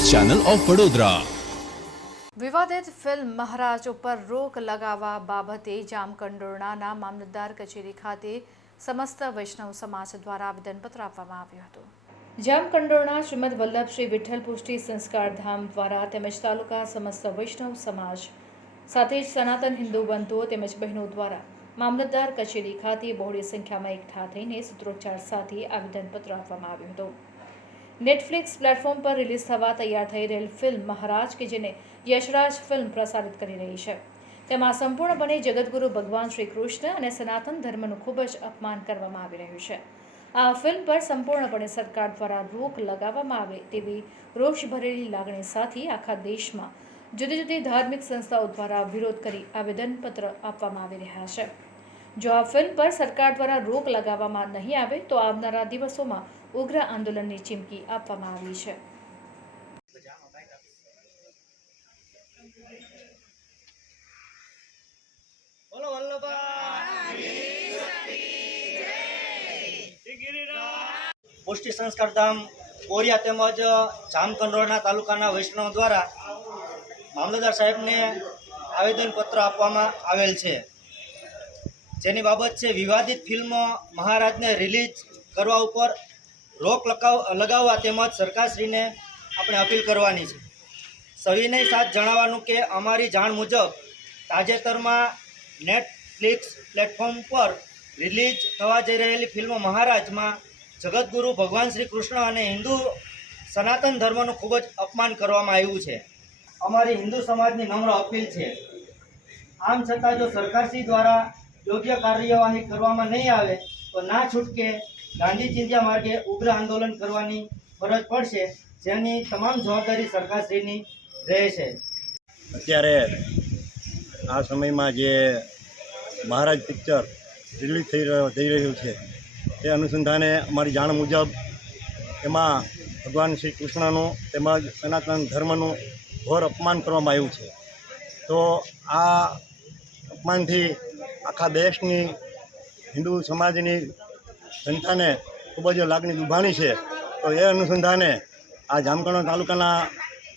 Channel of Vadodara વિવાદિત film મહારાજ ઉપર રોક લગાવવા બાબતે જામકંડોરણાના મામલતદાર કચેરી ખાતે સમસ્ત વૈષ્ણવ સમાજ દ્વારા આવેદનપત્ર આપવામાં આવ્યું હતું જામકંડોરણા શ્રીમદ વલ્લભ શ્રી વિઠ્ઠલ પુષ્ટિ સંસ્કાર ધામ દ્વારા તેમજ તાલુકા સમસ્ત વૈષ્ણવ સમાજ સાથે જ સનાતન હિન્દુ બંધુઓ તેમજ બહેનો દ્વારા મામલતદાર કચેરી ખાતે બહોળી સંખ્યામાં એકઠા થઈને સૂત્રોચ્ચાર સાથે આવેદનપત્ર આપવામાં આવ્યું હતું નેટફ્લિક્સ પ્લેટફોર્મ પર રિલીઝ થવા તૈયાર થઈ રહેલ ફિલ્મ મહારાજ કે જેને યશરાજ ફિલ્મ પ્રસારિત કરી રહી છે. તેમાં સંપૂર્ણપણે જગતગુરુ ભગવાન શ્રી કૃષ્ણ અને સનાતન ધર્મનું ખૂબ જ અપમાન કરવામાં આવી રહ્યું છે. આ ફિલ્મ પર સંપૂર્ણપણે સરકાર દ્વારા રોક લગાવવામાં આવે તેવી રોષ ભરેલી લાગણી સાથે આખા દેશમાં જુદી જુદી ધાર્મિક સંસ્થાઓ દ્વારા વિરોધ કરી આવેદનપત્ર આપવામાં આવી રહ્યા છે. જો આ ફિલ્મ પર સરકાર દ્વારા રોક લગાવવામાં નહીં આવે, તો આવનારા દિવસોમાં ઉગ્ર આંદોલનની ચીમકી આપવામાં આવી છે. પુષ્ટિ સંસ્કાર ધામ કોરિયા તેમજ જામકંડોળના તાલુકાના વૈષ્ણવ દ્વારા મામલતદાર સાહેબને આવેદનપત્ર આપવામાં આવેલ છે. જેની બાબત છે વિવાદિત ફિલ્મ મહારાજને રિલીઝ કરવા ઉપર રોક લગાવ લગાવવા તેમજ સરકારશ્રીને આપણે અપીલ કરવાની છે. સવિનય સાથ જણાવવાનું કે અમારી જાણ મુજબ તાજેતરમાં નેટફ્લિક્સ પ્લેટફોર્મ પર રિલીઝ થવા જઈ રહેલી ફિલ્મ મહારાજમાં જગતગુરુ ભગવાન શ્રી કૃષ્ણ અને હિન્દુ સનાતન ધર્મનું ખૂબ જ અપમાન કરવામાં આવ્યું છે. અમારી હિન્દુ સમાજની નમ્ર અપીલ છે. આમ છતાં જો સરકારશ્રી દ્વારા યોગ્ય કાર્યવાહી કરવામાં નહીં આવે તો ના છૂટકે ગાંધી ચિંધ્યા માર્ગે ઉગ્ર આંદોલન કરવાની ફરજ પડશે, જેની તમામ જવાબદારી સરકારશ્રીની રહેશે. અત્યારે આ સમયમાં જે મહારાજ પિક્ચર રિલીઝ થઈ રહ્યો, થઈ રહ્યું છે, તે અનુસંધાને અમારી જાણ મુજબ એમાં ભગવાન શ્રી કૃષ્ણનું તેમજ સનાતન ધર્મનું ઘોર અપમાન કરવામાં આવ્યું છે. તો આ અપમાનથી આખા દેશની હિન્દુ સમાજની જનતાને ખૂબ જ લાગણી દુભાણી છે. તો એ અનુસંધાને આ જામકંડોળ તાલુકાના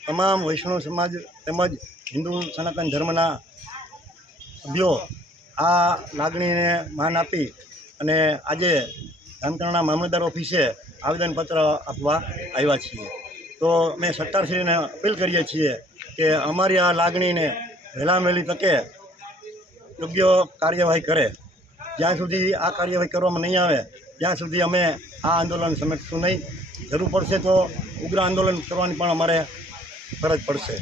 તમામ વૈષ્ણવ સમાજ તેમજ હિન્દુ સનાતન ધર્મના સભ્યો આ લાગણીને માન આપી અને આજે જામકંડોળના મામલતદાર ઓફિસે આવેદનપત્ર આપવા આવ્યા છીએ. તો અમે સરકારશ્રીને અપીલ કરીએ છીએ કે અમારી આ લાગણીને વહેલી તકે યોગ્ય કાર્યવાહી કરે. જ્યાં સુધી આ કાર્યવાહી કરવામાં નહીં આવે, ત્યાં સુધી અમે આ આંદોલન સમેટશું નહીં. જરૂર પડશે તો ઉગ્ર આંદોલન કરવાની પણ અમારે ફરજ પડશે.